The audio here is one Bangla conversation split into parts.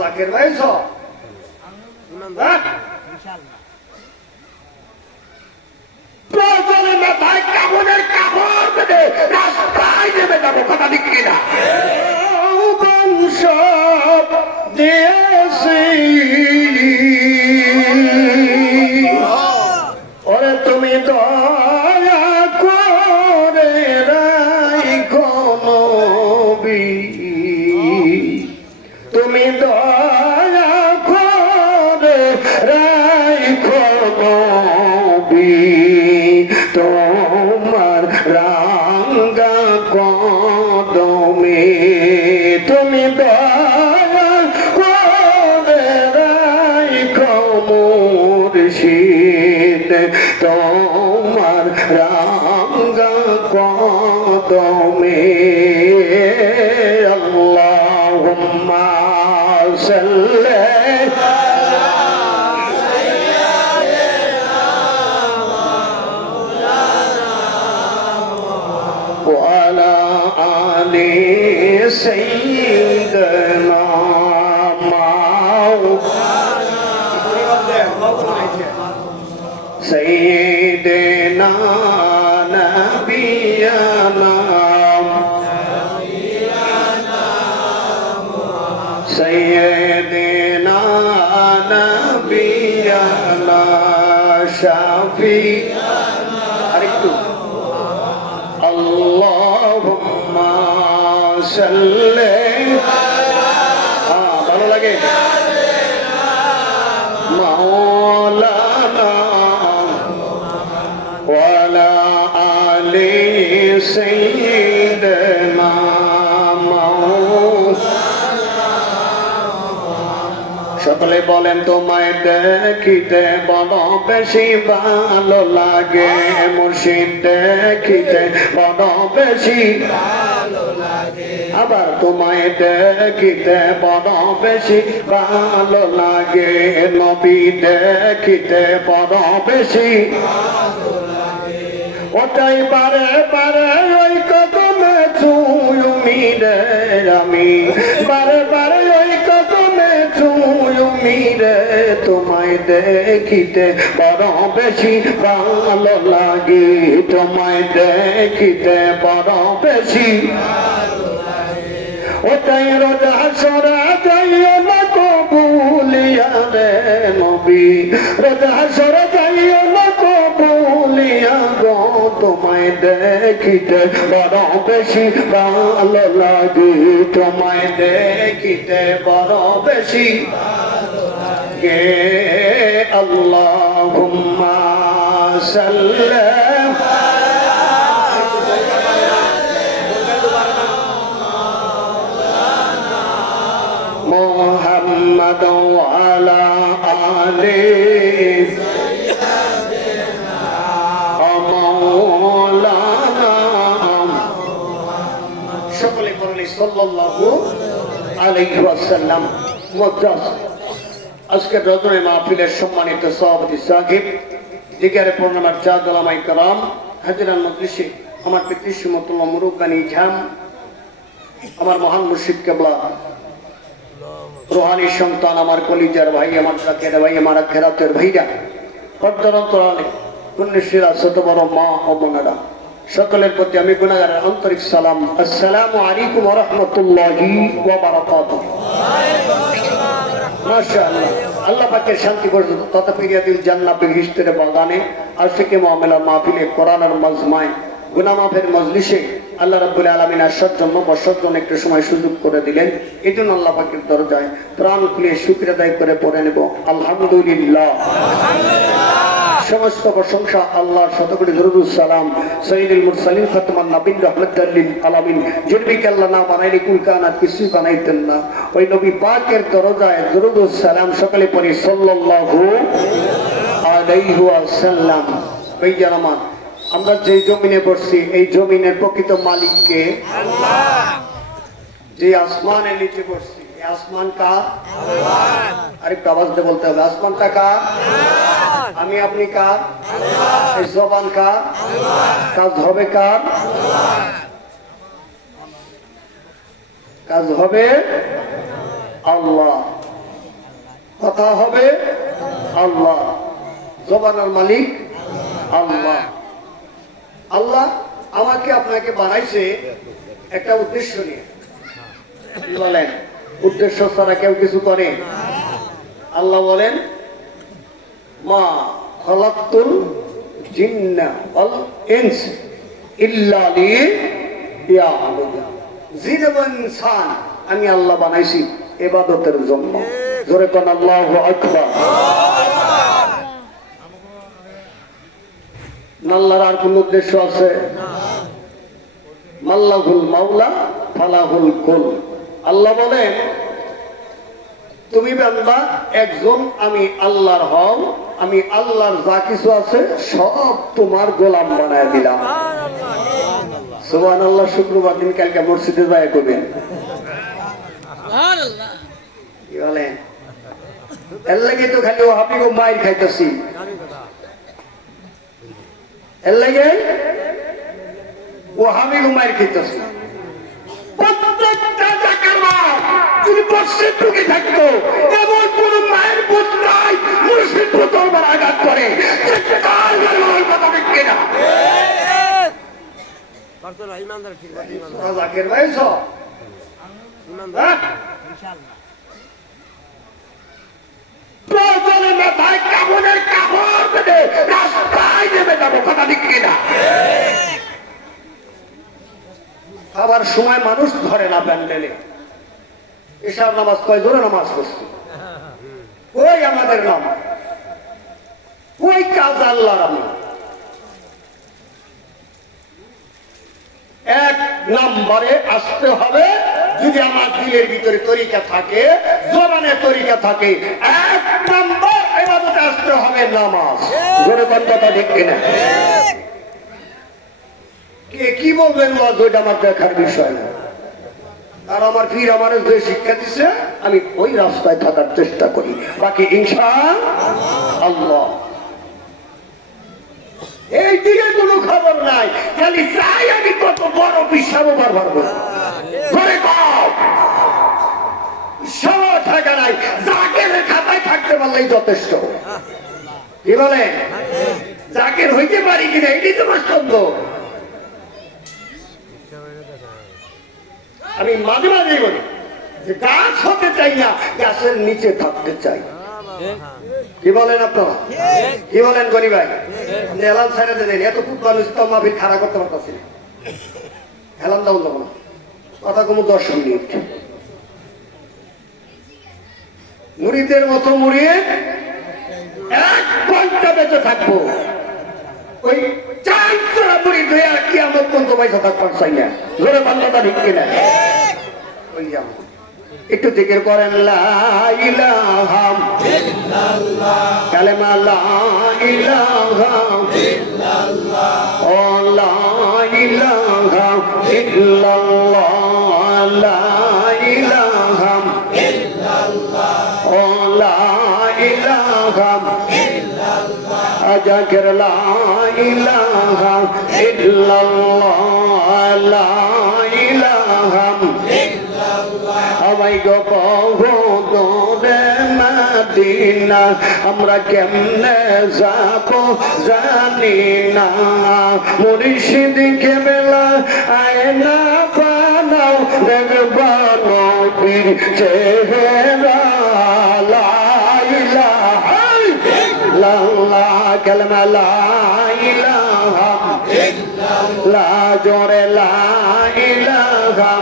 জাকির ভাই প্রয়োজনে মাথায় কাপড়ের কাপড় বেঁধে রাস্তায় নেমে যাবো, কথা ঠিক কিনা? বংশ দিয়েছি ওরে তুমি দয়া করে রাখো নবী, তুমি দয়া করে রাখো নবী, তোমার রাঙ্গা কদমে তুমি দয়া করে রাখো মুর্শিদ, তোমার রাঙ্গা কদমে। আল্লাহুম্মা সাল্লি وعلى آل سيدنا سيدنا نبينا سيدنا نبينا شفيعنا اللهم صل ভালো লাগে مولانا وعلى آل سيدنا সকলে বলেন তোমায় দেখিতে বড় বেশি ভালো লাগে, মুর্শিদ দেখিতে বড় বেশি ভালো লাগে, আবার তোমায় দেখিতে বড় বেশি ভালো লাগে, নবী দেখিতে বড় বেশি ভালো লাগে, ওটাই বারে বারে ওই কদমে চুমি রে আমি, বারে বারে ওই কদমে চুমি রে, তোমায় দেখিতে বড় বেশি ভালো লাগে, তোমায় দেখিতে বড় বেশি ভালো লাগে, ওটাই রোজা সরা যাইও না কবুলিয়া রে নবী, রোজা সরা যাইও না কবুলিয়া গো, তোমায় দেখিতে বড় বেশি ভালো লাগে, তোমায় দেখিতে বড় বেশি ভালো লাগে। আল্লাহুম্মা সাল্লি মুহাম্মাদ ওয়া আলা আলি সকলে বলেন সাল্লাল্লাহু আলাইহি ওয়াসাল্লাম। মুআজ্জাজ আজকের রজনী মাহফিলের সম্মানিত সভাপতি সাহেব, জিগারে প্রণামার জাদ উলামায়ে কেরাম, হাজিরান মজলিসে আমার পিতৃসমতুল্লাহ মুরুব্বানি জাম, আমার মহান মুর্শিদ কেবলা, রুহানি সন্তান, আমার কলিজার ভাই, আমার জাকের ভাই, আমার খেরাতের ভাইরা, পর্দার অন্তরালে পুণ্যশীলা ছোট বড় মা ও বোনেরা, সকলের প্রতি আমি গুনাহগারের আন্তরিক সালাম। আসসালামু আলাইকুম ওয়া রাহমাতুল্লাহি ওয়া বারাকাতুহু। মাশাআল্লাহ, আল্লাহ পাকের শান্তি বর্ষিত তথা পিরিয়াদিল জান্নাত বেহেশতের বাগানে আশিকে মুআমিলা মাহফিলে কোরআনের মাজমায় গুনাহ মাফের মজলিসে আল্লাহ রাব্বুল আলামিন আসার জন্য বসার জন্য একটু সময় সুযোগ করে দিলেন। এই জন্য আল্লাহ পাকের দরজায় প্রাণ খুলে শুকরিয়া আদায় করে পড়ে নেব আলহামদুলিল্লাহ। সমস্ত প্রশংসা আল্লাহর, শতকোটি দরুদ সালাম সাইয়্যিদুল মুরসালিন খাতামান নবীন রাহমাতাল লিল আলামিন, যিনি আল্লাহ না বানাইলে কুল কায়নাত কিছু বানাইতেন না, ওই নবী পাকের দরজায় দরুদ সালাম সকলে পড়ি সাল্লাল্লাহু আলাইহি ওয়াসাল্লাম। ওই জানামান আমরা যে জমিনে বসছি এই জমিনের প্রকৃত মালিক কে? আল্লাহ। যে আসমানের নিচে বসছি এই আসমান কার? আল্লাহ। আরেকটু আওয়াজ দিয়ে বলতে হবে, আসমানটা কার? আল্লাহ। আমি আপনি কার? আল্লাহ। এই জবান কার? আল্লাহ। কাজ হবে কার? আল্লাহ। কাজ হবে আল্লাহ, কথা হবে আল্লাহ, জবানের মালিক আল্লাহ। আল্লাহ আমাকে আপনাকে বানাইছে একটা উদ্দেশ্য নিয়ে। বলেন উদ্দেশ্য ছাড়া কেউ কিছু করে? আল্লাহ বলেন মা খালাকতুল জিন্না ওয়াল ইনস ইল্লা লিয়াবুদুন। জিন এবং ইনসান আমি আল্লাহ বানাইছি ইবাদতের জন্য। জোরে কোন আল্লাহু আকবার। আল্লাহর আর কোন উদ্দেশ্য আছে? মাল্লাহুল মাওলা ফালাহুল কুল। আল্লাহ বলেন তুমি বান্দা একজন আমি আল্লাহর হও, আমি আল্লাহর যা কিছু আছে সব তোমার গোলাম বানায় দিলাম। সুবহানাল্লাহ। শুক্রবার দিন কালকে মসজিদে যায় করবেন। কি বলেন? এর লাগে তো খালি ও হাফি গো মাইর খাইতেছি, এর লাগে ও হাফি গো মাইর খাইতেছি। প্রত্যেকটা জাকাত যদি মসজিদ ঢুকে থাকতো এমন কোন মায়ের পুত নাই মুর্শিদ প্রথমবার আঘাত করে। কথা দেখে না জাকের ভাই সব প্রয়োজনে মাথায় কাপড়ের কাপড় বেঁধে রাস্তায় নেমে যাবো। কথা দেখে না আবার সময় মানুষ ধরে না প্যান্ডেলে। এসব নামাজ কয় জোরে নামাজ করছি, ওই আমাদের নাম, ওই কাজ আল্লাহর আমি। এক নম্বরে আসতে হবে যদি আমার দিলের ভিতরে তরিকা থাকে, জবানের তরিকা থাকে। এক নম্বর ইবাদতে আসতে হবে নামাজ। জোরে কথা দেখতে না কে কি বলবেন ওইটা আমার দেখার বিষয় না। আর আমার পীর আমার যে শিক্ষা দিচ্ছে আমি ওই রাস্তায় থাকার চেষ্টা করি। বাকি ইনশাআল্লাহ এই দিকে কোনো খবর নাই, খালি চাই আমি কত বড় বিশ্বাস বারবার ঘরে থাকা নাই, জাকের খাতায় থাকতে পারলেই যথেষ্ট। কি বলে জাকের হইতে পারি কিনা এটাই তোমার সন্দেহ। আমি মাঝে মাঝে বলি যে গাছ হতে চাই না, গাছের নিচে থাকতে চাই। কি বলেন আপনারা? কি বলেন গনি ভাই? এলান ছাড়া দেন, এত খুব মানুষ তো মাফির খাড়া করতে পারতেছি না। এলান দাও যাবো না, কথা কম 10 মিনিট। মুড়িদের মতো মুড়িয়ে 1 ঘন্টা বেঁচে থাকবো। ওই 4 জোড়া মুড়ি ধুয়ে আর কি আমার কোন পয়সা থাকবার চাই না। জোরে বাংলাটা ঠিক কিনা? ওই একটু জিকির করেন লা ইলাহা ইল্লাল্লাহ, কালেমা লা ইলাহা ইল্লাল্লাহ, ও লা ইলাহা ইল্লাল্লাহ, লা ইলাহা ইল্লাল্লাহ, ও লা ইলাহা ইল্লাল্লাহ, আজাকের লা ইলাহা ইল্লাল্লাহ, লা ইলাহা আমায় গো বহুদূরে মদিনা আমরা কেমনে যাবো জানি না। মুর্শিদ কেবলা আয়না বানাও দেখবা নবীর চেহারা। লা ইলাহা ইল্লাল্লাহ, কালেমা লা ইলাহা ইল্লাল্লাহ, জোরে লা ইলাহা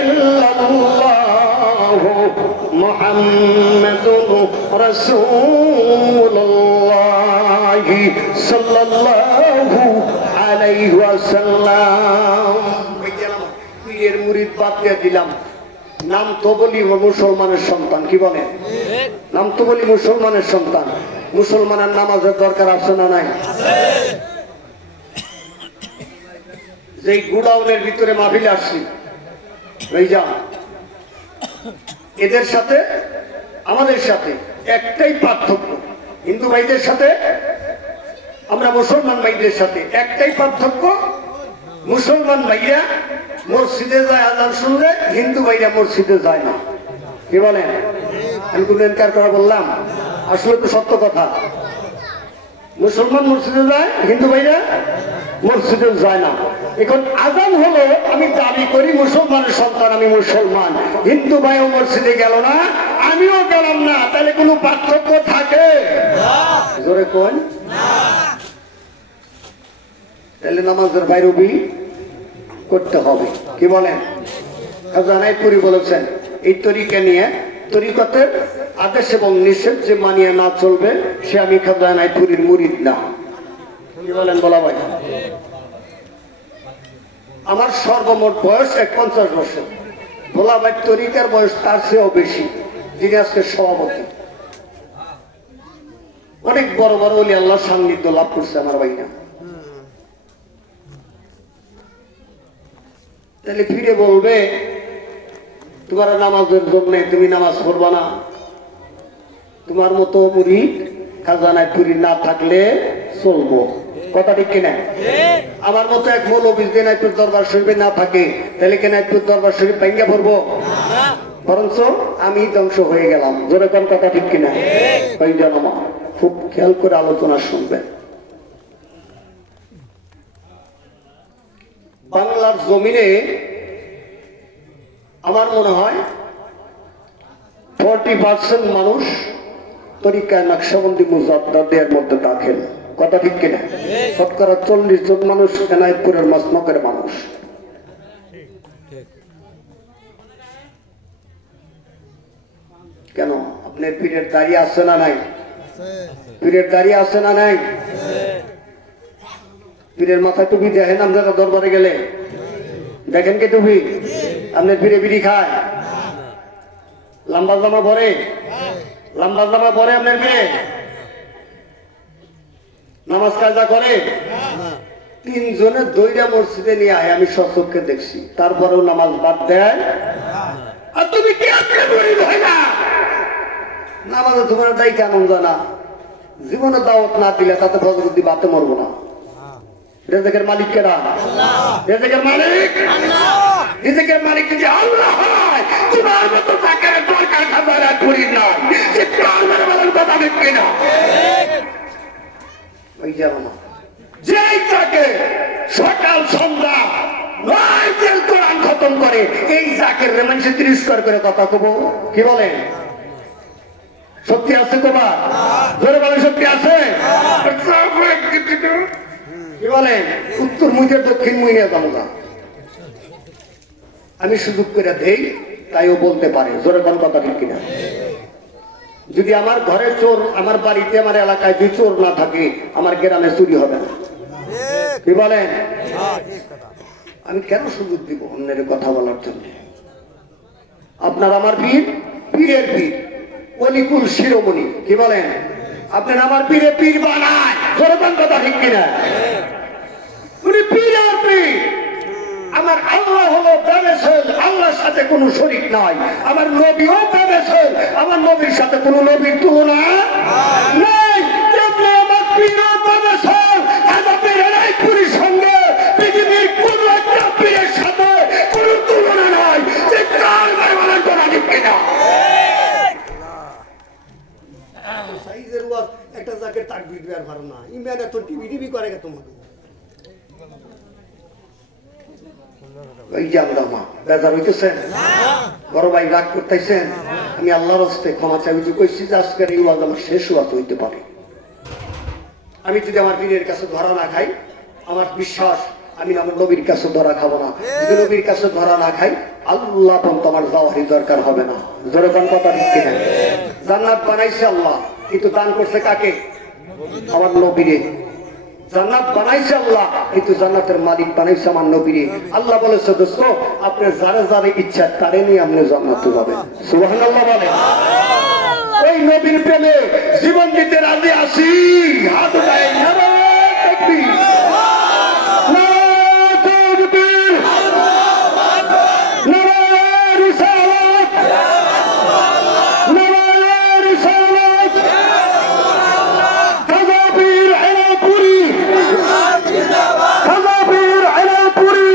ইল্লাল্লাহ, মুহাম্মাদুর রাসূলুল্লাহ সাল্লাল্লাহু আলাইহি ওয়াসাল্লাম। পীরের মুরিদ বাদ দিয়ে দিলাম, নাম তো বলি মুসলমানের সন্তান। কি বলেন? নাম তো বলি মুসলমানের সন্তান। মুসলমানের নামাজের দরকার আছে না নাই? যে গুডাউনের ভিতরে মাহফিল আসছি ভাইজান, এদের সাথে আমাদের সাথে একটাই পার্থক্য। হিন্দু ভাইদের সাথে আমরা মুসলমান ভাইদের সাথে একটাই পার্থক্য, মুসলমান ভাইরা মসজিদে যায় আজান শুনলে, হিন্দু ভাইরা মসজিদে যায় না। কি বলেন? আমি কোন এনকার করা বললাম? আসলে তো সত্য কথা। মুসলমান মসজিদে যায়, হিন্দু ভাইরা মসজিদে যায় না। এখন আজান হলো, আমি দাবি করি মুসলমানের সন্তান, আমি মুসলমান। হিন্দু ভাইও মসজিদে গেল না, আমিও গেলাম না, তাহলে কোনো পার্থক্য থাকে? জোরে কোন? তাহলে নামাজের বাইরবি করতে হবে। কি বলেন? খাজা নাইপুরি বলেছেন এই তরিকা নিয়ে, তরিকতের আদেশ এবং নিষেধ যে মানিয়ে না চলবে সে আমি খাজা নাইপুরির মুরিদ না। কি বলেন বলা ভাই? আমার সর্বমোট বয়স 51 বছর। ভোলা ভাই তরিকার বয়স তার চেয়েও বেশি, যিনি আজকে সভাপতি। অনেক বড় বড় ওলি আল্লাহ সান্নিধ্য লাভ করছে আমার ভাই না। তাহলে ফিরে বলবে তোমার নামাজের জন্য তুমি নামাজ পড়বা না, তোমার মতো মুরিদ খাজা নাইপুরি না থাকলে চলবো। কথা ঠিক কিনা? আমার মতো এক মৌলবী দিনাজপুর দরবার শরীফে না থাকে তাহলে কি দিনাজপুর দরবার শরীফ ভেঙে পড়বো? বরঞ্চ আমি ধ্বংস হয়ে গেলাম। জোরে কোন কথা ঠিক কিনা? ওই জন্য খুব খেয়াল করে আলোচনা শুনবেন। বাংলার জমিনে আমার মনে হয় 40% মানুষ তরিকায় নকশবন্দি মুজাদ্দাদের মধ্যে দাখিল। কথা ঠিক কিনা? শতকরা 40 জন মানুষ এনায়েতপুরের মসনদের মানুষ। কেন? আপনার পীরের দাড়ি আছে না নাই? পীরের দাড়ি আছে না নাই? পীরের মাথায় টুপি দেখেন আপনারা দরবারে গেলে? দেখেন কে টুপি? আপনার পীরে বিড়ি খায়? লম্বা জামা পরে? লম্বা জামা পরে আপনার পীরে? নামাজ কাজা করে? 3 জনের দইরা মসজিদে নিয়ে আয়, আমি সচক্ষে দেখছি। তারপরেও নামাজ বাদ দেয়। আর তুমি কি আজকে মুরিদ হয় না? নামাজে তোমার দায়ী কেমন জানা? জীবনে দাওয়াত না দিলে তাতে ফজরুদ্দি বাতে মরবো না। রেজেকের মালিক কেরা? রেজেকের মালিক আল্লাহ। রিজিকের মালিক যদি আল্লাহ হয়, তোমার মতো তাকে দরকার খাবার আর করি না। চিৎকার করে বলার কথা ঠিক কিনা? ওই যেমন যেই তাকে সকাল সন্ধ্যা 9 দিন কোরআন খতম করে, এই জাকের মানুষে তিরস্কার করে কথা কব। কি বলেন? সত্যি আছে কবা? জোরে বলে সত্যি আছে? কি বলেন? উত্তর মুইতে দক্ষিণ মুইনে যাবো না। আমি সুযোগ করে দেই, তাইও বলতে পারে। জোরে কোন কথা ঠিক কিনা? যদি আমার ঘরে চোর, আমার বাড়িতে, আমার এলাকায় যদি চোর না থাকে, আমার গ্রামে চুরি হবে না। কি বলেন? আমি কেন সুযোগ দিব অন্যের কথা বলার জন্য? আপনার আমার পীর, পীরের পীর, অলিকুল শিরোমণি। কি বলেন? আপনার আমার পীরে পীর বানায়। জোরে কোন কথা ঠিক কিনা? উনি পীরের পীর। আমার আল্লাহ হলো বেমেছেল, আল্লাহর সাথে কোনো শরীক নাই। আমার নবীও বেমেছেল, আমার নবীর সাথে কোনো নবীর তুলনা নাই। তেমনি আমার পীরও বেমেছেল, আমার পীরের এই পীরের সঙ্গে পৃথিবীর কোন একটা পীরের সাথে কোনো তুলনা নাই। চিৎকার করে বলার কথা ঠিক কিনা? সাইজের ওয়াজ একটা জায়গায় তাকবীর দেওয়ার ভালো না। ইমানে তো টিভি টিভি করে গে তোমাকে। বেজার হইতেছেন? বড় ভাই রাগ করতেছেন? আমি আল্লাহর হস্তে ক্ষমা চাই। কইছি যে আজকের এই ওয়াজ আমার শেষ ওয়াজ হইতে পারে। আমি যদি আমার পীরের কাছে ধরা না খাই, আমার বিশ্বাস আমি আমার নবীর কাছে ধরা খাবো না। যদি নবীর কাছে ধরা না খাই, আল্লাহ পর্যন্ত আমার যাওয়ারই দরকার হবে না। জোরে কোন কথা ঠিক কিনা? জান্নাত বানাইছে আল্লাহ, কিন্তু দান করছে কাকে? আমার নবীরে। জান্নাত বানাইছে আল্লাহ, কিন্তু জান্নাতের মালিক বানাইছে আমার নবীরে। আল্লাহ বলেছে দোস্ত, আপনি যারে যারে ইচ্ছা তারে নিয়ে আপনি জান্নাতে যাবেন। সুবহানাল্লাহ বলেন। ওই নবীর প্রেমে জীবন দিতে রাজি আছি। হাত উঠায় নারায়ে তাকবীর, নারায়ে তাকবীর, নারায়ে রিসালাত, নারায়ে রিসালাত। খাজা পীর এলাপুরি, খাজা পীর এলাপুরি,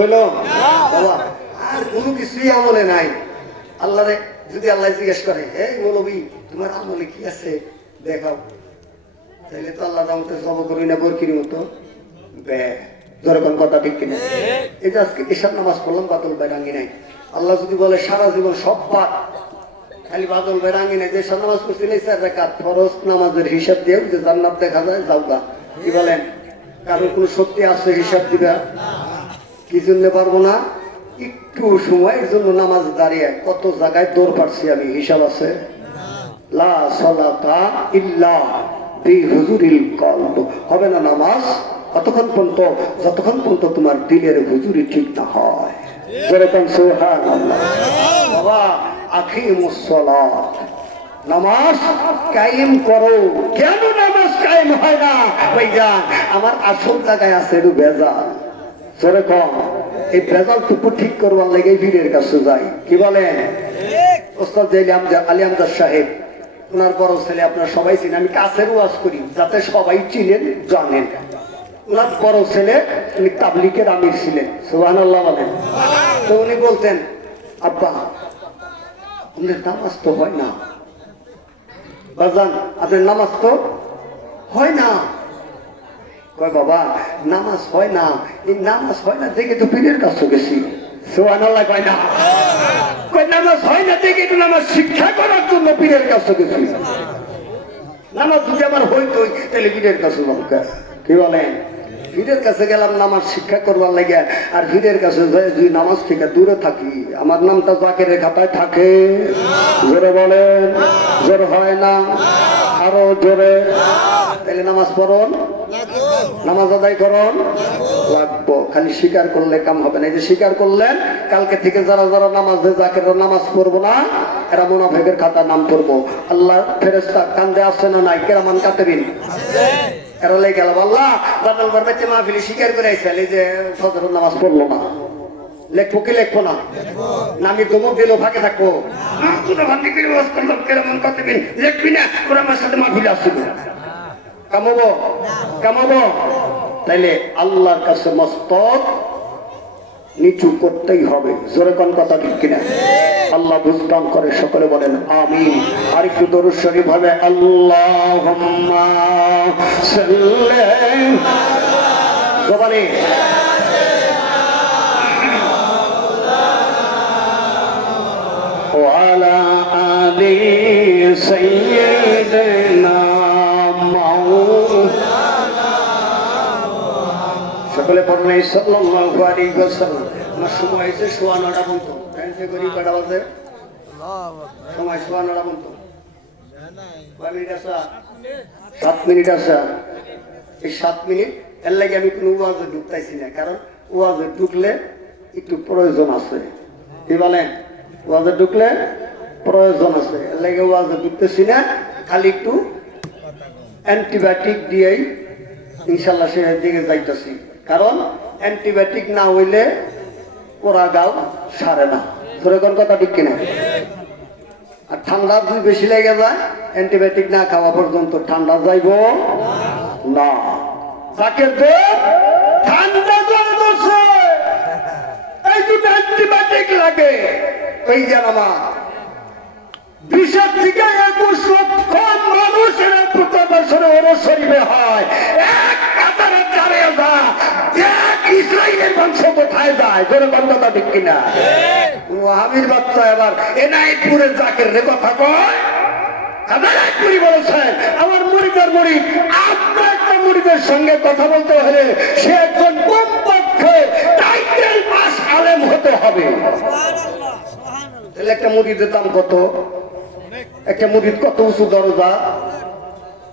হইল বাবা আর কোনো কিছুই আমলে নাই আল্লাহরে যদি আল্লাহ জিজ্ঞেস করে এই মৌলবী তোমার আমলে কি আছে দেখাও তাহলে তো আল্লাহ রহমতে সব করি না বরকির মতো যেরকম কথা ঠিক কিনা এই যে আজকে ঈশার নামাজ পড়লাম বাদল বেরাঙ্গি নাই আল্লাহ যদি বলে সারা জীবন সব পাক খালি বাদল বেরাঙ্গি নাই যে ঈশার নামাজ পড়ছিল 4 রাকাত ফরজ নামাজের হিসাব দিয়ে যে জান্নাত দেখা যায় যাওগা কি বলেন কারণ কোন শক্তি আছে হিসাব দিবা কি জন্য পারবো না একটু সময়ের জন্য নামাজ দাঁড়িয়ে কত জায়গায় দৌড় পাচ্ছি আমি হিসাব আছে লা সালাতা ইল্লা বিহুজুরিল কলব হবে না নামাজ যতক্ষণ পর্যন্ত তোমার দিলের হুজুরি ঠিক না হয় যেরকম সুবহানাল্লাহ বাবা আকিমুস সালাত নামাজ কায়েম করো কেন নামাজ কায়েম হয় না ভাইজান আমার আসল জায়গায় আছে একটু ভেজাল যেরকম এই ভেজালটুকু ঠিক করবার লেগে বীরের কাছে যাই কি বলেন ওস্তাদ আলী আমজাদ সাহেব ওনার বড় ছেলে আপনারা সবাই চিনেন আমি কাছের ওয়াজ করি যাতে সবাই চিনেন জানেন ওনার বড় ছেলে উনি তাবলিগের আমির ছিলেন সুবহানাল্লাহ বলেন তো উনি বলতেন আব্বা আপনার নামাজ তো হয় না বাজান আপনার নামাজ তো হয় না কয় বাবা নামাজ হয় না এই নামাজ হয় না দেখে তো পীরের কাছে গেছি সুবহানাল্লাহ কয় না কয় নামাজ হয় না দেখে তো নামাজ শিক্ষা করার জন্য পীরের কাছে গেছি নামাজ যদি আমার হইতোই তাহলে পীরের কাছে দরকার কি বলেন পীরের কাছে গেলাম নামাজ শিক্ষা করবার লাগে আর পীরের কাছে যদি নামাজ থেকে দূরে থাকি আমার নামটা জাকেরের খাতায় থাকে জোরে বলেন জোর হয় না আরো জোরে তাহলে নামাজ পড়ুন নামাজ আদায় করুন লাগবো খালি স্বীকার করলে কাম হবে না এই যে স্বীকার করলেন কালকে থেকে যারা যারা নামাজ জাকেরের নামাজ পড়বো না এরা মুনাফিকের খাতার নাম পড়বো আল্লাহ ফেরেশতা কান্দে আসছে না নাই কেরামান কাতেবিন এরা লেগে গেল আল্লাহ বাদল বারবাচ্চা মাহফিলে স্বীকার করে আইসা এই যে ফজরের নামাজ পড়লো না লেখবো কি লেখবো না আমি ধমক দিলেও ফাঁকে থাকবো কেরামান কাতেবিন লেখবি না তোরা আমার সাথে মাহফিলে আসবি কামাবো কামাবো তাইলে আল্লাহর কাছে মস্তক নিচু করতেই হবে জোরে কোন কথা ঠিক কিনা আল্লাহ বুঝদান করে সকলে বলেন আমিন আর একটু দরুদ শরীফ হবে আল্লাহুম্মা সাল্লি জবানে ওয়া আলা আলি সাইয়্যিদিনা সকলে পড়ুন সাল্লাল্লাহু আলাইহি ওয়াসাল্লাম আমার সময় হয়েছে 9:15 পর্যন্ত ফ্রেন্ডসে করি কটা বাজে সময় 9:15 পর্যন্ত কয় মিনিট আছে 7 মিনিট আছে এই 7 মিনিট এর লাগে আমি কোনো ওয়াজে ঢুকতাইছি না কারণ ওয়াজে ঢুকলে একটু প্রয়োজন আছে কি বলেন ওয়াজে ঢুকলে প্রয়োজন আছে এর লাগে ওয়াজে ঢুকতেছি না খালি একটু অ্যান্টিবায়োটিক দিয়েই ইনশাআল্লাহ সের দিকে যাইতেছি কারণ অ্যান্টিবায়োটিক না হইলে ওরা গাও সারে না সেরকম কথা ঠিক কিনা আর ঠান্ডা যদি বেশি লেগে যায় অ্যান্টিবায়োটিক না খাওয়া পর্যন্ত ঠান্ডা যাইব না তাকে ঠান্ডা জ্বর বসে এই দুটো অ্যান্টিবায়োটিক লাগে এই জানা বিশেষ থেকে 21 লক্ষ মানুষের প্রতি বছরে ওরা শরীরে হয় এক কাতারে চারে যা এক ইসরায়েলের বংশ কোথায় যায় জোরে কথা ঠিক কিনা ওয়াহাবির বাচ্চা এবার এনায়েতপুরের জাকেরের কথা কয় এনায়েতপুরি বলেছেন আমার মুরিদের মুরিদ আপনার একটা মুরিদের সঙ্গে কথা বলতে হলে সে একজন কমপক্ষে টাইটেল পাস আলেম হতে হবে তাহলে একটা মুরিদের দাম কত একটা মুরিদ কত উঁচু দরজা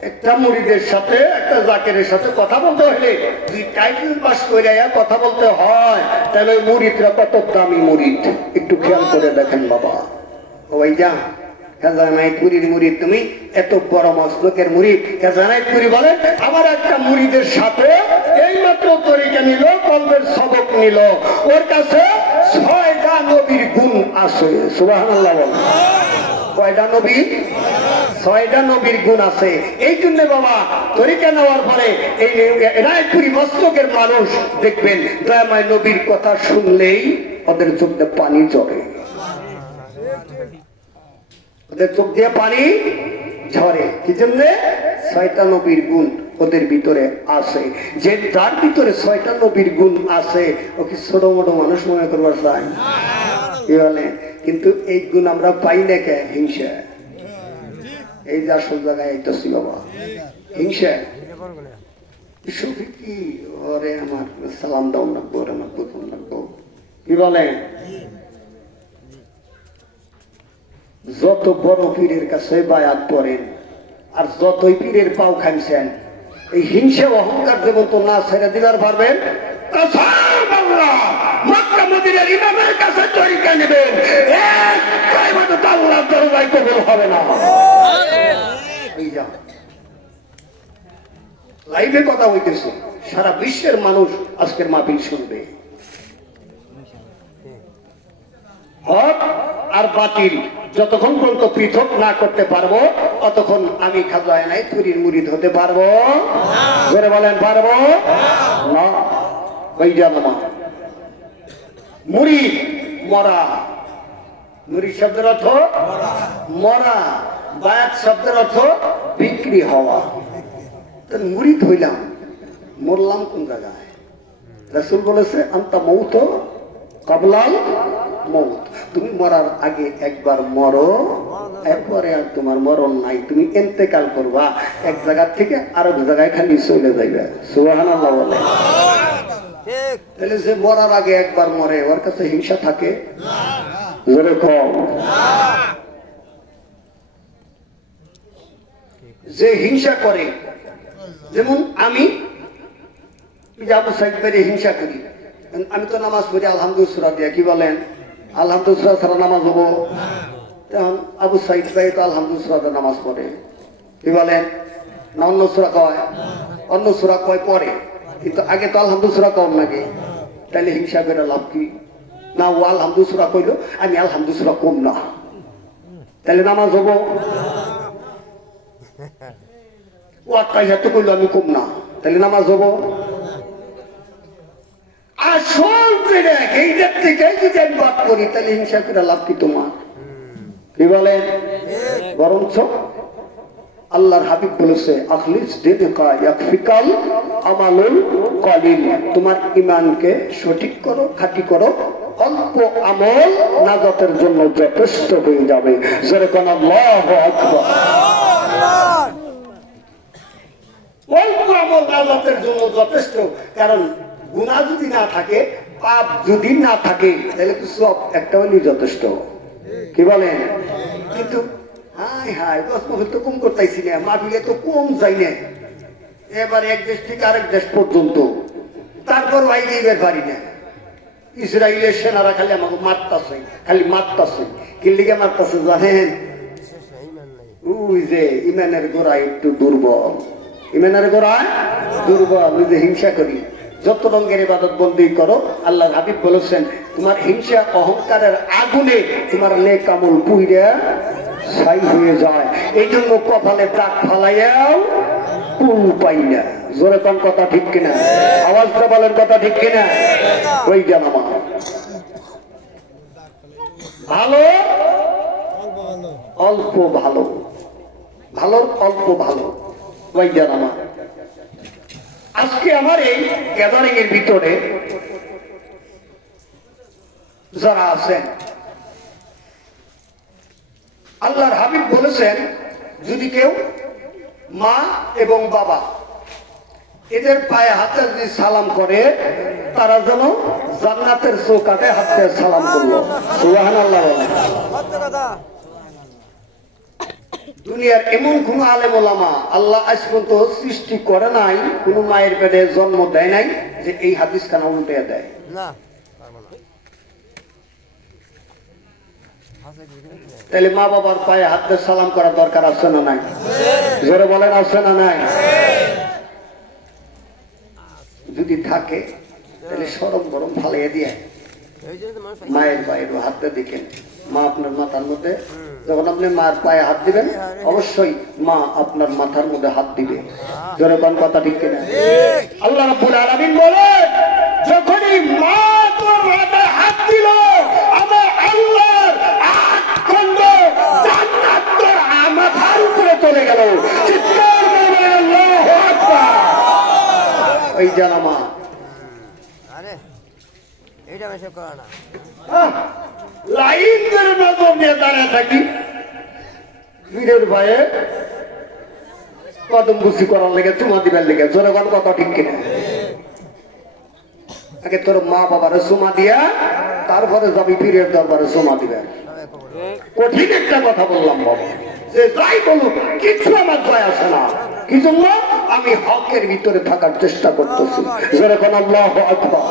একটা মুরিদের সাথে একটা জাকেরের সাথে কথা বলতে হলে দুই টাইটেল পাস করে কথা বলতে হয় তাহলে ওই মুরিদরা কত দামি মুরিদ একটু খেয়াল করে দেখেন বাবা ওই যা খাজানাইতপুরীর মুরিদ তুমি এত বড় মস্তকের মুরিদ খাজানাইতপুরী বলেন আমার একটা মুরিদের সাথে এই মাত্র তরিকা নিল কলবের সবক নিল ওর কাছে 6টা নবীর গুণ আছে সুবহানাল্লাহ বলেন কয়টা নবী? 6টা নবীর গুণ আছে। এই জন্য বাবা তরিকা নেওয়ার পরে এই রায়পুরি মস্তকের মানুষ দেখবেন দয়াময় নবীর কথা শুনলেই ওদের চোখ দিয়ে পানি ঝরে, ওদের চোখ দিয়ে পানি ঝরে। কি জন্য? 6টা নবীর গুণ ওদের ভিতরে আছে। যে যার ভিতরে 6টা নবীর গুণ আছে ও কি ছোট মোটো মানুষ মনে করবার চায়? কি বলে? কিন্তু এই গুণ আমরা পাই না কে? হিংসা। এই যে আসল জায়গায় আইতেছি বাবা, হিংসা। কি ওরে আমার সালাম দাও লাগবো, ওরে আমার প্রথম লাগবো। কি বলে? যত বড় পীরের কাছে বায়াত করেন আর যতই পীরের পাও খাইছেন, এই হিংসা অহংকার দেব তো না ছেড়ে দিবার পারবেন? মক্কা মদিনার ইমামের কাছে তরিকা নেবেন, আল্লাহর দরবারে কবুল হবে না। লাইভে কথা হইতেছে, সারা বিশ্বের মানুষ আজকের মাহফিল শুনবে। হক আর বাতিল যতক্ষণ পর্যন্ত পৃথক না করতে পারবো ততক্ষণ আমি খাজা এনায়েতপুরীর মুরিদ হতে পারবো? জোরে বলেন পারবো না। ওই জানা মুরিদ মরা, মুরিদ শব্দের অর্থ মরা, বায়াত শব্দের অর্থ বিক্রি হওয়া। মুরিদ হইলাম, মরলাম কোন জায়গায়? রাসূল বলেছে আনতা মৌত কাবলাল মৌত, তুমি মরার আগে একবার মরো, এরপরে আর তোমার মরণ নাই, তুমি ইন্তেকাল করবা, এক জায়গা থেকে আরেক জায়গায় খালি চলে যাইবে। সুবহানাল্লাহ বলে। তাহলে যে মরার আগে একবার মরে ওর কাছে হিংসা থাকে? জোরে কম। যে হিংসা করে, যেমন আমি আবু সাইদ ভাইরে হিংসা করি, আমি তো নামাজ পড়ি আলহামদুলিল্লাহ দিয়া। কি বলেন? আলহামদুলিল্লাহ ছাড়া নামাজ হবো? তখন আবু সাইদ ভাই তো আলহামদুলিল্লাহ নামাজ পড়ে। কি বলেন? না অন্য সূরা কয়? অন্য সূরা কয় পড়ে, কিন্তু আগে তো আলহামদুলিল্লাহ কম নাকি? তাহলে হিংসা করে লাভ কি? না ও আলহামদুলিল্লাহ কইলো, আমি আলহামদুলিল্লাহ কম না, তাহলে নামাজ হবো? ও আত্মাই তো কইলো আমি কম না, তাহলে নামাজ হবো? আসল এইটার থেকে যদি আমি বাদ করি তাহলে হিংসা করে লাভ কি তোমার? কি বলেন? বরঞ্চ আল্লাহর হাবিব বলেছে আখলিস দিনকা ইয়াকফিকাল আমালুল কলিল, তোমার ঈমানকে সঠিক করো, খাঁটি করো, অল্প আমল নাজাতের জন্য যথেষ্ট হয়ে যাবে। যেরকম আল্লাহু আকবার। অল্প আমল নাজাতের জন্য যথেষ্ট, কারণ গুনাহ যদি না থাকে, পাপ যদি না থাকে, তাহলে তো সব একটা হলেই যথেষ্ট। কি বলেন? কিন্তু হাই হাই তো কম করতেছি না, মাহফিলে তো কম যাই না, এবার এক দেশ থেকে আরেক দেশ পর্যন্ত, তারপর বাইরে বের পারি না। ইসরায়েলের সেনারা খালি আমাকে মারতাছে, খালি মারতাছে। কি লিগে মারতাছে জানেন? ওই যে ইমানের গোড়ায় একটু দুর্বল, ইমানের গোড়ায় দুর্বল, ওই যে হিংসা করি। যত রঙের ইবাদত বন্দি করো, আল্লাহ হাবিব বলেছেন তোমার হিংসা অহংকারের আগুনে তোমার নেক আমল পুইরা ছাই হয়ে যায়। এই জন্য কপালে দাগ ফালাইয়াও কুল পাই না। জোরে কোন কথা ঠিক কিনা? আওয়াজটা বলেন কথা ঠিক কিনা? ওই জানামা ভালো অল্প ভালো, ভালো অল্প ভালো। ওই জানামা আজকে আমার এই গ্যাদারিং এর ভিতরে যারা আছেন, আল্লাহর হাবিব বলেছেন যদি কেউ মা এবং বাবা এদের পায়ে হাতে যদি সালাম করে, তারা যেন জান্নাতের চৌকাঠে হাতে সালাম করলো। সুবহানাল্লাহ। দুনিয়ার এমন কোন আলেম ওলামা আল্লাহ আজ পর্যন্ত সৃষ্টি করে নাই, কোন মায়ের পেটে জন্ম দেয় নাই যে এই হাদিস খানা উল্টে দেয় না। তাহলে মা বাবার পায়ে হাতে সালাম করার দরকার আছে না নাই? জোরে বলেন আছে না নাই? যদি থাকে তাহলে সরম গরম ফালিয়ে দিয়ে মায়ের পায়ের হাতে দেখেন, মা আপনার মাথার মধ্যে যখন আপনি মার পায়ে হাত দিবেন অবশ্যই মা আপনার মাথার মধ্যে হাত দিবে। জোরে কোন কথা ঠিক কিনা? আল্লাহ রাব্বুল আলামিন বলেন যখনই মা তোর মাথায় হাত দিল আমার আল্লাহর আখন্ড জান্নাত তোর মাথার উপরে চলে গেল। চিৎকার করে আল্লাহু আকবার। ওই জানা মা আরে এইটা মেসে করা না লাইন করে নজর নিয়ে দাঁড়িয়ে থাকি বীরের ভয়ে কদম বুঝি করার লেগে চুমা দিবার লেগে। জোরে কোন কথা ঠিক কিনা? আগে তোর মা বাবারে চুমা দিয়া তারপরে যাবি পীরের দরবারে চুমা দিবে। কঠিন একটা কথা বললাম বাবা, যে যাই বলুক কিছু আমার ভয় আসে না। কি জন্য? আমি হকের ভিতরে থাকার চেষ্টা করতেছি। যেরকম আল্লাহু আকবার।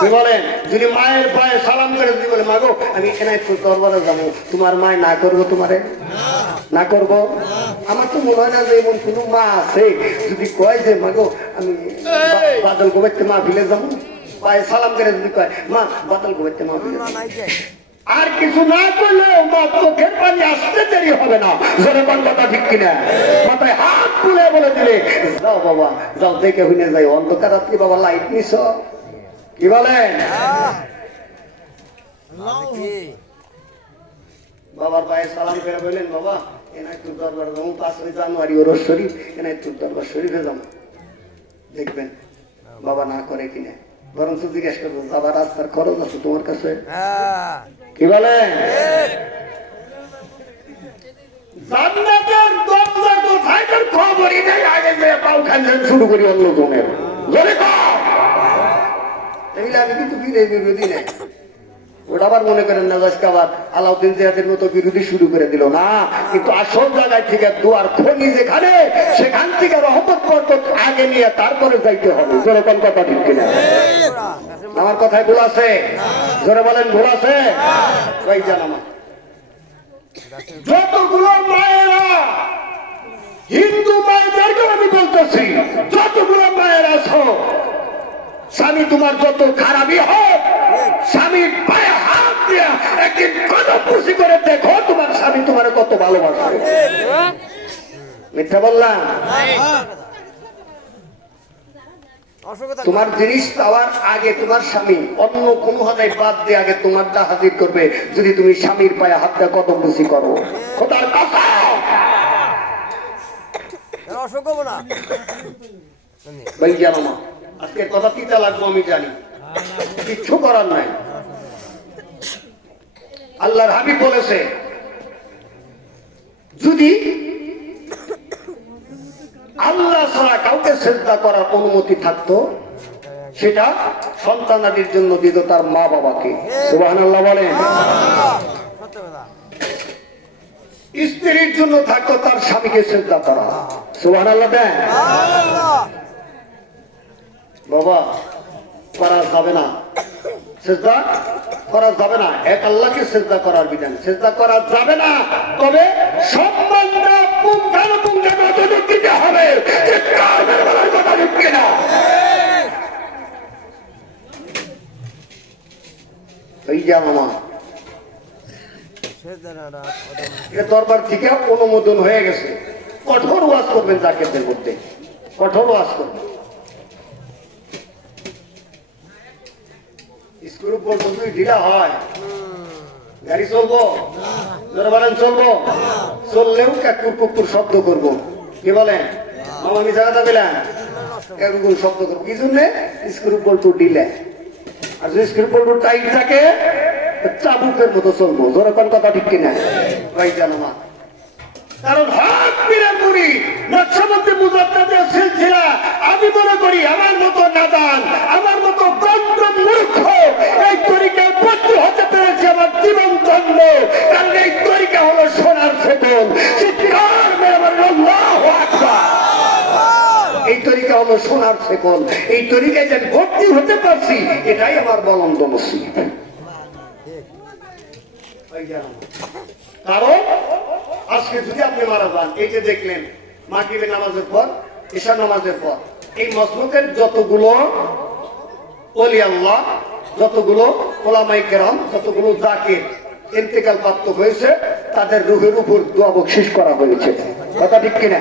কি বলেন? যদি মায়ের পায়ে সালাম করে যদি বলে মাগো আমি এনায়েতপুর দরবারে যাবো, তোমার মায় না করবো? তোমারে না করবো? আমার তো মনে হয় না যে এমন কোন মা আছে যদি কয় যে মাগো আমি বাদল গোবাইতে মাহফিলে যাবো, পায়ে সালাম করে যদি কয় মা বাদল গোবাইতে মাহফিলে আর কিছু না করলেও মা চোখের পানি আসতে দেরি হবে না। যেরকম কথা ঠিক কিনা? মাথায় হাত তুলে বলে দিলে যাও বাবা যাও, দেখে হুনে যাই অন্ধকার রাত্রি বাবা লাইট নিছ। কি বলেন? বাবার পায়ে সালাম করে বললেন বাবা এনায়েতপুর দরবার যাবো, 5 জানুয়ারি ওরস শরীফ এনায়েতপুর দরবার শরীফে যাবো, দেখবেন বাবা না করে কিনা। বরং জিজ্ঞেস করবো বাবা রাস্তার খরচ আছে তোমার কাছে? কি বলেন? জান্নাতের দরজা কোথায় তার খবরই নেই, আগে যে পাও খান শুরু করি অন্য জনের। জোরে কর। এইগুলো আমি কিন্তু বিরোধী নেই। ওটা আবার মনে করেন না আবার আলাউদ্দিন জিয়াদের মতো বিরোধী শুরু করে দিল না, কিন্তু আসল জায়গায় থেকে দুয়ার খনি যেখানে সেখান থেকে রহমত বরকত আগে নিয়ে তারপরে যাইতে হবে। যেরকম কথা ঠিক কিনা? আমার কথায় ভুল আছে? জোরে বলেন ভুল আছে? ওই জানামা যতগুলো মায়েরা, হিন্দু মায়েদেরকে আমি বলতেছি, যতগুলো মায়ের আছো স্বামী তোমার যত খারাপই হোক, স্বামীর পায়ে হাত দিয়া একদিন কদম খুশি করে দেখো তোমার স্বামী তোমার কত ভালোবাসে। মিথ্যা বললাম? তোমার জিনিস পাওয়ার আগে তোমার স্বামী অন্য কোন হাতে বাদ দিয়ে আগে তোমারটা হাজির করবে যদি তুমি স্বামীর পায়ে হাতটা কদম খুশি করো। খোদার কথা ভাই জানো না আজকের কথা তিতা লাগবো আমি জানি, কিচ্ছু করার নাই। আল্লাহর হাবিব বলেছে যদি আল্লাহ ছাড়া কাউকে সিজদা করার অনুমতি থাকতো সেটা সন্তানাদির জন্য দিত তার মা বাবাকে। সুবহানাল্লাহ বলেন। স্ত্রীর জন্য থাকতো তার স্বামীকে সিজদা করা। সুবহানাল্লাহ দেন। বাবা করা যাবে না, সিজদা করা যাবে না, এক আল্লাহকে সিজদা করার বিধান। সিজদা করা যাবে না, তবে সম্মানটা পুঙ্খানুপুঙ্খে নজর দিতে হবে। কথা ঢুকবে না। এই যে মামা দরবার থেকে অনুমোদন হয়ে গেছে, কঠোর ওয়াজ করবেন জাকেরদের মধ্যে, কঠোর ওয়াজ করবেন। স্কুল পর্যন্ত ঢিলা হয়, গাড়ি চলবো দরবারে চলবো, চললেও কাকুর কুকুর শব্দ করবো। কি বলেন মামা? আমি জায়গাটা পেলাম কাকুর শব্দ করবো কি জন্য? স্কুল পর্যন্ত ঢিলে। আর যদি স্কুল পর্যন্ত টাইট থাকে চাবুকের মতো চলবো। যেরকম কথা ঠিক কিনা? ভাই জানো না, কারণ হক বিরামপুরি নকশবন্দি মুজাদ্দিদের সিলসিলা আমি মনে করি আমার মতো নাদান, আমার মতো বন্ধ মূর্খ এই তরিকায় বদ্ধ হতে পেরেছে আমার জীবন জন্ম। কারণ এই তরিকা হলো সোনার সেতন। চিৎকার মেরে বলেন আল্লাহু আকবার। এই তরিকা হলো সোনার সেকল। এই তরিকায় যে ভর্তি হতে পারছি এটাই আমার বলন্দ নসিব। কারণ আজকে যদি আপনি মারা যান, এই যে দেখলেন মাগরিবের নামাজের পর ঈশা নামাজের পর এই মসনদের যতগুলো ওলি আল্লাহ, যতগুলো ওলামায়ে কেরাম, যতগুলো জাকির ইন্তেকাল প্রাপ্ত হয়েছে তাদের রুহের উপর দোয়া বকশিশ করা হয়েছে। কথা ঠিক কিনা?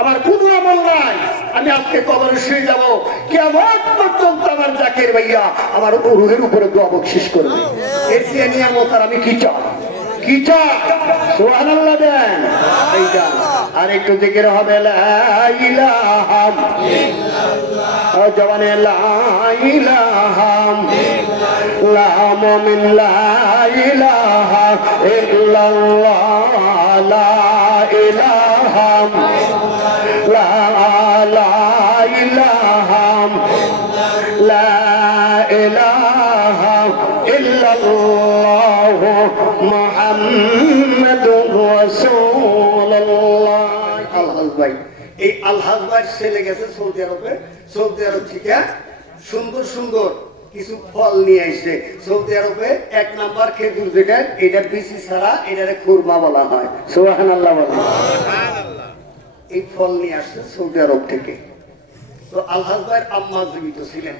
আমার কোন আমল নাই, আমি আজকে কবরে শুয়ে যাবো, কিয়ামত পর্যন্ত আমার জাকির ভাইয়া আমার রুহের উপরে দোয়া বকশিশ করবে। এর চেয়ে নিয়ামত আর আমি কি চাই? কি চাই? সুবহানাল্লাহ দেন। এইটা আর একটু জিকির হবে, লা ইলাহা ইল্লাল্লাহ, জবানে লা ইলাহা ইল্লাল্লাহ, মুমিন লা ইলাহা ইল্লাল্লাহ, লা ইলাহা লা ইলাহা লা ইলাহা ইল্লাল্লাহ মুহাম্মাদুর রাসূলুল্লাহ। আলহাজ ভাই, এই আলহাজ ভাই ছেলে গেছে সৌদি আরবে, সৌদি আরব থেকে সুন্দর সুন্দর কিছু ফল নিয়ে আসছে। সৌদি আরবে 1 নাম্বার খেজুর যেটা, এটা বিচি ছাড়া, এটারে খুরমা বলা হয়। সুবহানাল্লাহ বলেন। এই ফল নিয়ে আসছে সৌদি আরব থেকে। তো আলহাজ ভাইয়ের আম্মা জীবিত ছিলেন।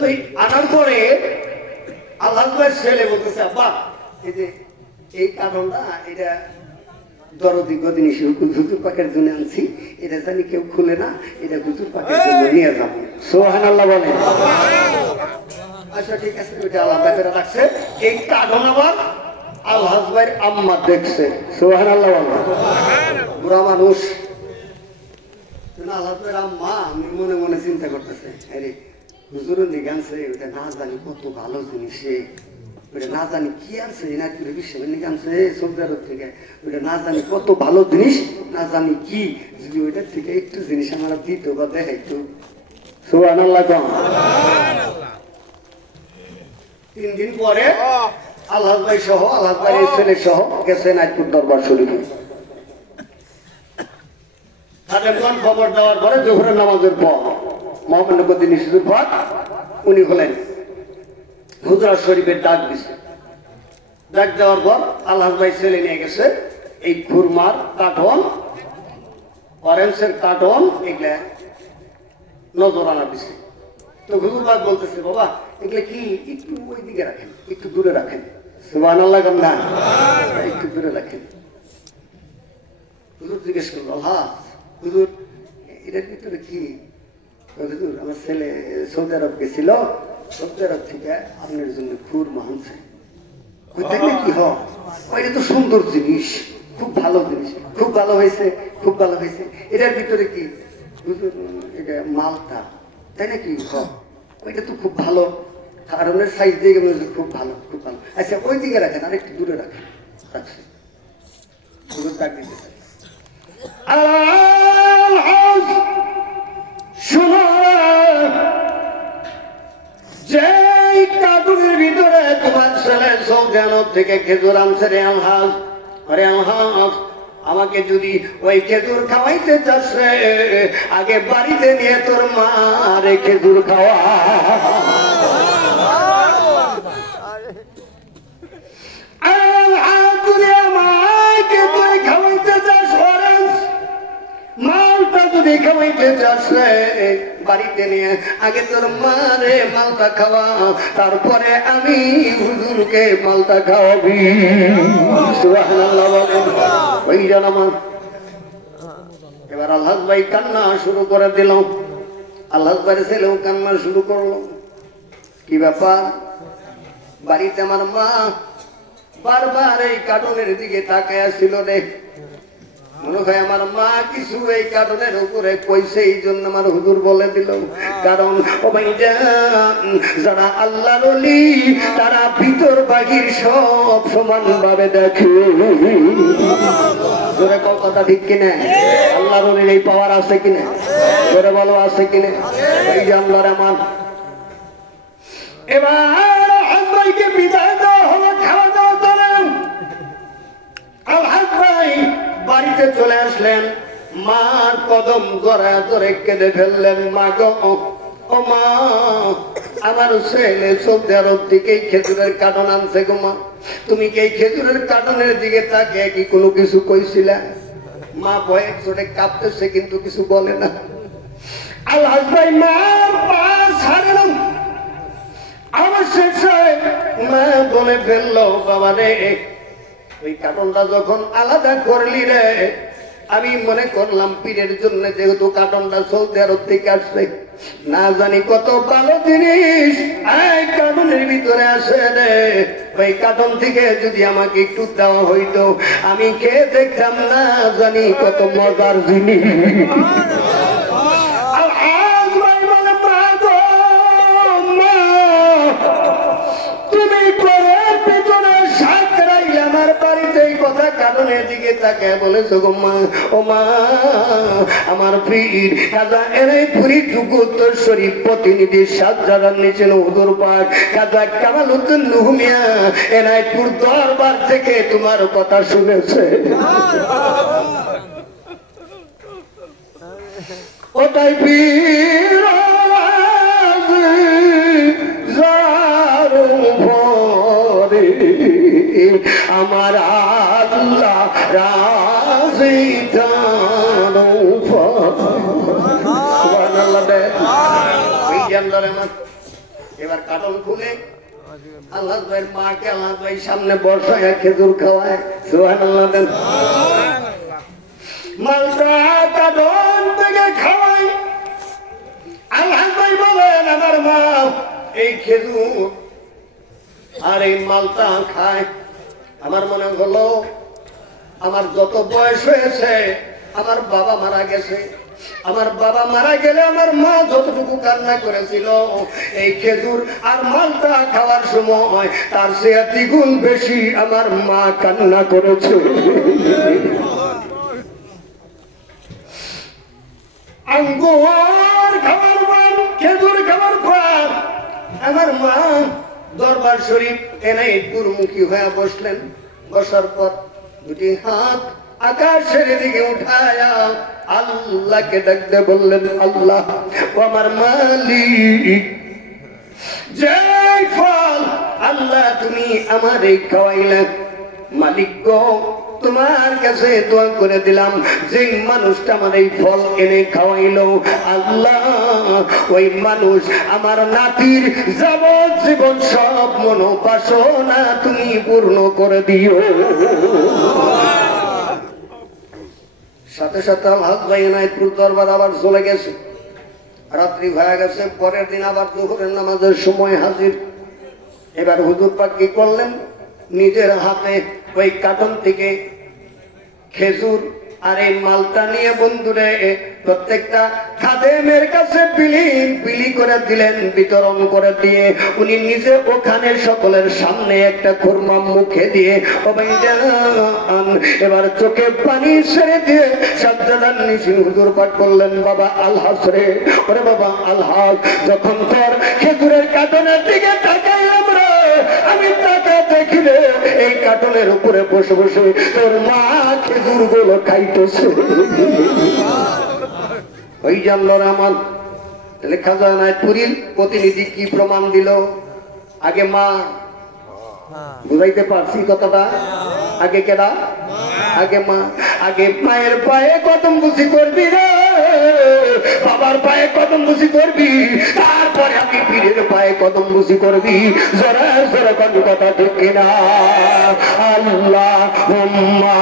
তো আনার পরে আলহাজ ভাইয়ের ছেলে বলতেছে, আব্বা এই যে এই কারণটা, এটা দরদি গদিনী হুজুর পাকের জন্য আনছি, এটা জানি কেউ খুলে না, এটা হুজুর পাকের জন্য নিয়ে যাবো। সুবহানাল্লাহ বলেন। আচ্ছা ঠিক আছে, ওইটা আলাদা করে রাখছে। এই কারণ আবার আলহাজ ভাইয়ের আম্মা দেখছে। সুবহানাল্লাহ বলেন। বুড়া মানুষ, আলহাজ ভাইয়ের আম্মা আমি মনে মনে চিন্তা করতেছে, আরে হুজুরের দিকে আনছে, ওইটা না জানি কত ভালো জিনিস, ওইটা না জানি কি আনছে, এনায়তপুরে বিশ্বের দিকে আনছে সৌদি আরব থেকে, ওইটা না জানি কত ভালো জিনিস, না জানি কি, যদি ওইটার থেকে একটু জিনিস আমরা দিত বা দেখাইতো। সুবহানাল্লাহ। 3 দিন পরে আলহাজ ভাই সহ, আলহাজ ভাইয়ের ছেলে সহ গেছে এনায়তপুর দরবার শরীফে। খাদেমগণ খবর দেওয়ার পরে জোহরের নামাজের পর মোহাম্মদ গদিনী হুজুর পাক উনি হলেন হুজরা শরীফের ডাক দিছে। ডাক দেওয়ার পর আলহাজ ভাই ছেলে নিয়ে গেছে এই খুরমার কার্টন, অরেঞ্জের কার্টন, এগুলা নজর আনা দিছে। তো হুজুর পাক বলতেছে, বাবা এগুলা কি একটু ওই দিকে রাখেন, একটু দূরে রাখেন। সুবহানাল্লাহ না, একটু দূরে রাখেন। হুজুর জিজ্ঞেস করলো, আলহাজ হুজুর এটার ভিতরে কি? হুজুর আমার ছেলে সৌদি আরব গেছিল, সৌদি আরব থেকে আপনার জন্য খুরমা আনছে। কি হয়, এটা তো সুন্দর জিনিস, খুব ভালো জিনিস, খুব ভালো হয়েছে, খুব ভালো হয়েছে। এটার ভিতরে কি? হুজুর এটা মালটা, তাই নাকি? ওইটা তো খুব ভালো, কারণের সাইজ দিয়ে গেল, খুব ভালো, খুব ভালো। আচ্ছা ওই দিকে রাখেন, আর একটু দূরে রাখেন। আচ্ছা হুজুর ডাক দিতে যে কার্টুনের ভিতরে তোমার ছেলে সৌদি আরব থেকে খেজুর আনছে রে আলহাজ, আরে আলহাজ আমাকে যদি ওই খেজুর খাওয়াইতে চাস রে, আগে বাড়িতে নিয়ে তোর মা রে খেজুর খাওয়া। আমাকে তুই খাওয়াইতে চাস অরেঞ্জ মালটা, যদি খাওয়াইতে চাস রে বাড়িতে নিয়ে আগে তোর মা রে মালটা খাওয়া, তারপরে আমি হুজুরকে মালটা খাওয়াবি। সুবহানাল্লাহ বলেন। ওই জানামা এবার আলহাজ ভাই কান্না শুরু করে দিল। আলহাজ ভাই ছেলেও কান্না শুরু করলো। কি ব্যাপার? বাড়িতে আমার মা বারবার এই কার্টুনের দিকে তাকায় ছিল রে, মনে হয় আমার মা কিছু এই কার্টুনের উপরে কইছে, এই জন্য আমার হুজুর বলে দিল। কারণ ও ভাইটা যারা আল্লাহর ওলি তারা ভিতর বাহির সব সমান ভাবে দেখে। জোরে কথা ঠিক কিনা? আল্লাহর ওলির এই পাওয়ার আছে কিনা? জোরে বলো আছে কিনা? এই যে আল্লাহর আমার। এবার আল্লাহকে বিদায় দেওয়া হলো, খাওয়া দাওয়া করেন। আলহাজ ভাই বাড়িতে চলে আসলেন, মার কদম জড়ায় ধরে কেঁদে ফেললেন। মা গো, ও মা, আমার ছেলে সৌদি আরব থেকে খেজুরের কার্টন আনছে গো মা, তুমি কি এই খেজুরের কার্টনের দিকে তাকিয়ে কি কোনো কিছু কইছিলা? মা ভয়ে চোটে কাঁপতেছে কিন্তু কিছু বলে না। আল্লাহ ভাই মার পাশ হারালাম অবশেষে মা বলে ফেললো বাবা রে ওই কার্টনটা যখন আলাদা করলি রে আমি মনে করলাম পীরের জন্য যেহেতু কার্টনটা সৌদি আরব থেকে আসছে না জানি কত ভালো জিনিস এই কার্টনের ভিতরে আসে রে ওই কার্টন থেকে যদি আমাকে একটু দেওয়া হইতো আমি খেয়ে দেখতাম না জানি কত মজার জিনিস তুমি ঘরের ভিতরে শাক রাইলে আমার বাড়িতে এই কথা কারণের দিকে তাকে বলেছো গো মা ও মা আমার পীর কাজা এরাই পুরী টুকুত্তর শরীফ প্রতিনিধি সাজ্জাদার নিচে হুজুর পাক কাজা কামালউদ্দিন নুহমিয়া এনাইপুর দরবার থেকে তোমার কথা শুনেছে ওটাই পীর আমার আল্লাহ রাজি এবার কার্টন খুলে আল্লাহ ভাইয়ের মাকে আল্লাহ ভাই সামনে বর্ষায় খেজুর খাওয়ায় সুবহানাল্লাহ দেন মালটা কার্টন থেকে খাওয়াই আল্লাহ ভাই বলেন আমার মা এই খেজুর আর এই মালটা খায় আমার মনে হলো আমার যত বয়স হয়েছে আমার বাবা মারা গেছে আমার বাবা মারা গেলে আমার মা যতটুকু কান্না করেছিল এই খেজুর আর মালটা খাওয়ার সময় তার চেয়ে দ্বিগুণ বেশি আমার মা কান্না করেছে আঙ্গুর খাওয়ার পর খেজুর খাওয়ার পর আমার মা দরবার শরীফ এনাইপুর মুখী হয়ে বসলেন বসার পর দুটি হাত আকাশের দিকে উঠায়া আল্লাহকে ডাকতে বললেন আল্লাহ ও আমার মালিক যে ফল আল্লাহ তুমি আমার এই খাওয়াইলেন মালিক গো তোমার কাছে দোয়া করে দিলাম যে মানুষটা আমার এই ফল এনে খাওয়াইলো আল্লাহ ওই মানুষ আমার নাতির যাবজ্জীবন সব মনোবাসনা তুমি পূর্ণ করে দিও সাথে সাথে আল্লাহ ভাই এনাইপুর দরবার আবার চলে গেছে রাত্রি হয়ে গেছে পরের দিন আবার দুপুরের নামাজের সময় হাজির এবার হুজুর পাক কি করলেন নিজের হাতে ওই কার্টন থেকে খেজুর আর এই মালটা নিয়ে বন্ধুরে প্রত্যেকটা খাদেমের কাছে বিলি করে দিলেন বিতরণ করে দিয়ে উনি নিজে ওখানে সকলের সামনে একটা খুরমা মুখে দিয়ে এবার চোখে পানি ছেড়ে দিয়ে সাজ্জাদার নিচে হুজুর পাঠ করলেন বাবা আলহাস রে ওরে বাবা আলহাস যখন তোর খেজুরের কার্টনের দিকে তাকাইলাম রে আমি তাকে দেখি রে এই কার্টনের উপরে বসে বসে তোর মা খেজুর গুলো খাইতেছে ওই জানলো আমার তাহলে খাজানায়পুরীর প্রতিনিধি কি প্রমাণ দিল আগে মা বুঝাইতে পারছি কথাটা আগে কেডা আগে মা আগে মায়ের পায়ে কদম বুঝি করবি রে বাবার পায়ে কদম বুঝি করবি তারপরে আমি পীরের পায়ে কদম বুঝি করবি জোরে জোরে কোন কথা ঠিক কিনা আল্লাহুম্মা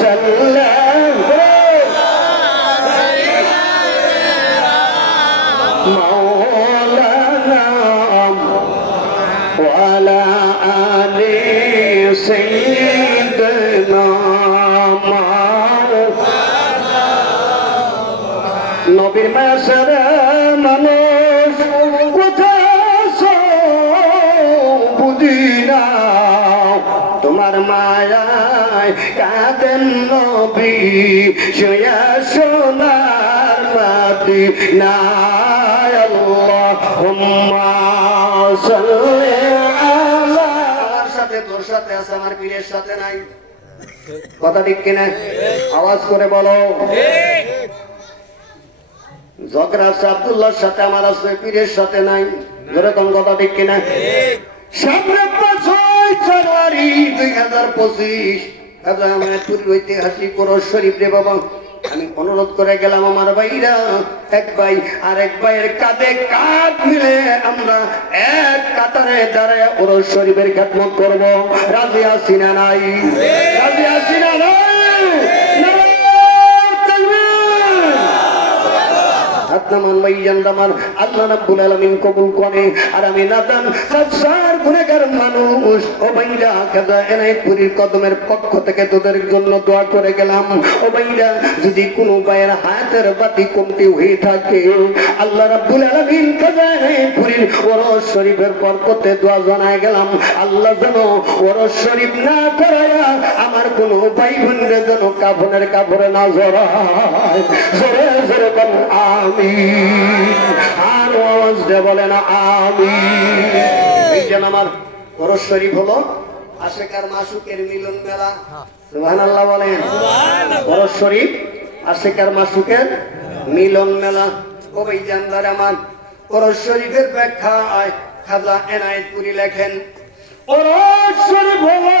সাল্লাল্লাহু مولانا وعلى آل سيدنا নবীর মাসরে মানুষ কোথায় বুঝি না তোমার মায়ায় কাঁদেন নবী শুয়া সোনার মাদিনায় আল্লাহুম্মা সাল্লি আলা আমার সাথে তোর সাথে আছে আমার পীরের সাথে নাই কথা ঠিক কিনা আওয়াজ করে বলো ঠিক ঝগড়া আছে আব্দুল্লাহর সাথে আমার আছে পীরের সাথে নাই এরকম কথা ঠিক কিনা সামনে 5 জানুয়ারি 2025 ঐতিহাসিক কোরআন শরীফ রে বাবা আমি অনুরোধ করে গেলাম আমার ভাইরা, এক ভাই আর এক ভাইয়ের কাঁধে কাঁধ মিলে আমরা এক কাতারে দাঁড়ায় ওরস শরীফের খেদমত করব। রাজি আছি না নাই? রাজি আছি না নাই? আল্লাহ রাব্বুল আলামিন কবুল করে। আর আমি নাদান সার গুনাহগার মানুষ, ও ভাইরা কাজা এনায়েতপুরীর কদমের পক্ষ থেকে তোদের জন্য দোয়া করে গেলাম। ও ভাইরা, যদি কোনো ভাইয়ের হাতের বাতি কমতি হয়ে থাকে, আল্লাহ রাব্বুল আলামিন কাজা এনায়েতপুরীর ওরস শরীফের বরকতে দোয়া জানায় গেলাম, আল্লাহ যেন ওরস শরীফ না করায়া আমার কোন ভাই বোনদের যেন কাফনের কাপড়ে না জড়ায়। জোরে জোরে বলেন আমিন। আর আওয়াজ দিয়ে বলেন আমিন। এই যেন আমার ওরস শরীফ হলো আশেকার মাসুকের মিলন মেলা। সুবহানাল্লাহ বলেন। ওরস শরীফ আশেকার মাসুকের মিলন মেলা। ও ভাই জানদার আমার, ওরস শরীফের ব্যাখ্যা খাজা এনায়েতপুরী লেখেন, ওরস শরীফ হলো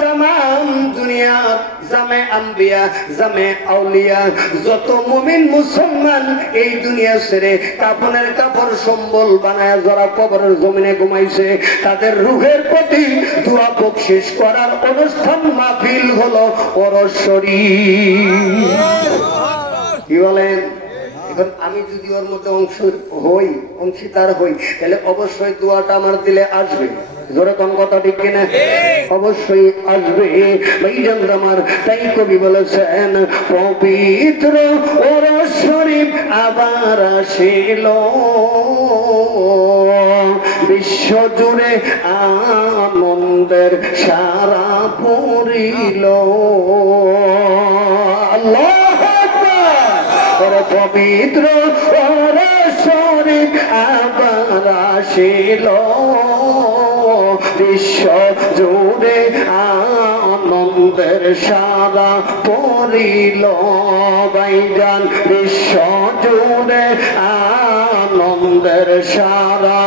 तमाम दुनिया জামে আম্বিয়া জামে আউলিয়া যত মুমিন মুসলমান এই দুনিয়া ছেড়ে কাফনের কাপড় সম্বল বানায় যারা কবরের জমিনে ঘুমাইছে, তাদের রূহের প্রতি দোয়া বকশিশ করার অনুষ্ঠান মাহফিল হলো ওরস শরীফ। কি বলেন? এখন আমি যদি ওর মধ্যে অংশীদার হই, তাহলে অবশ্যই দোয়াটা আমার দিলে আসবে। জোরে কোন কথা ঠিক কিনা? অবশ্যই আসবে। ভাইজান আমার, তাই কবি বলেছেন, পবিত্র ওরস শরীফ আবার আসিল, বিশ্ব জুড়ে আনন্দের সারা পড়িল। আল্লাহু আকবার। পবিত্র ওরস শরীফ আবার আসিল, বিশ্ব জুড়ে আনন্দের সারা পড়িল। ভাইজান, বিশ্ব জুড়ে আনন্দের সারা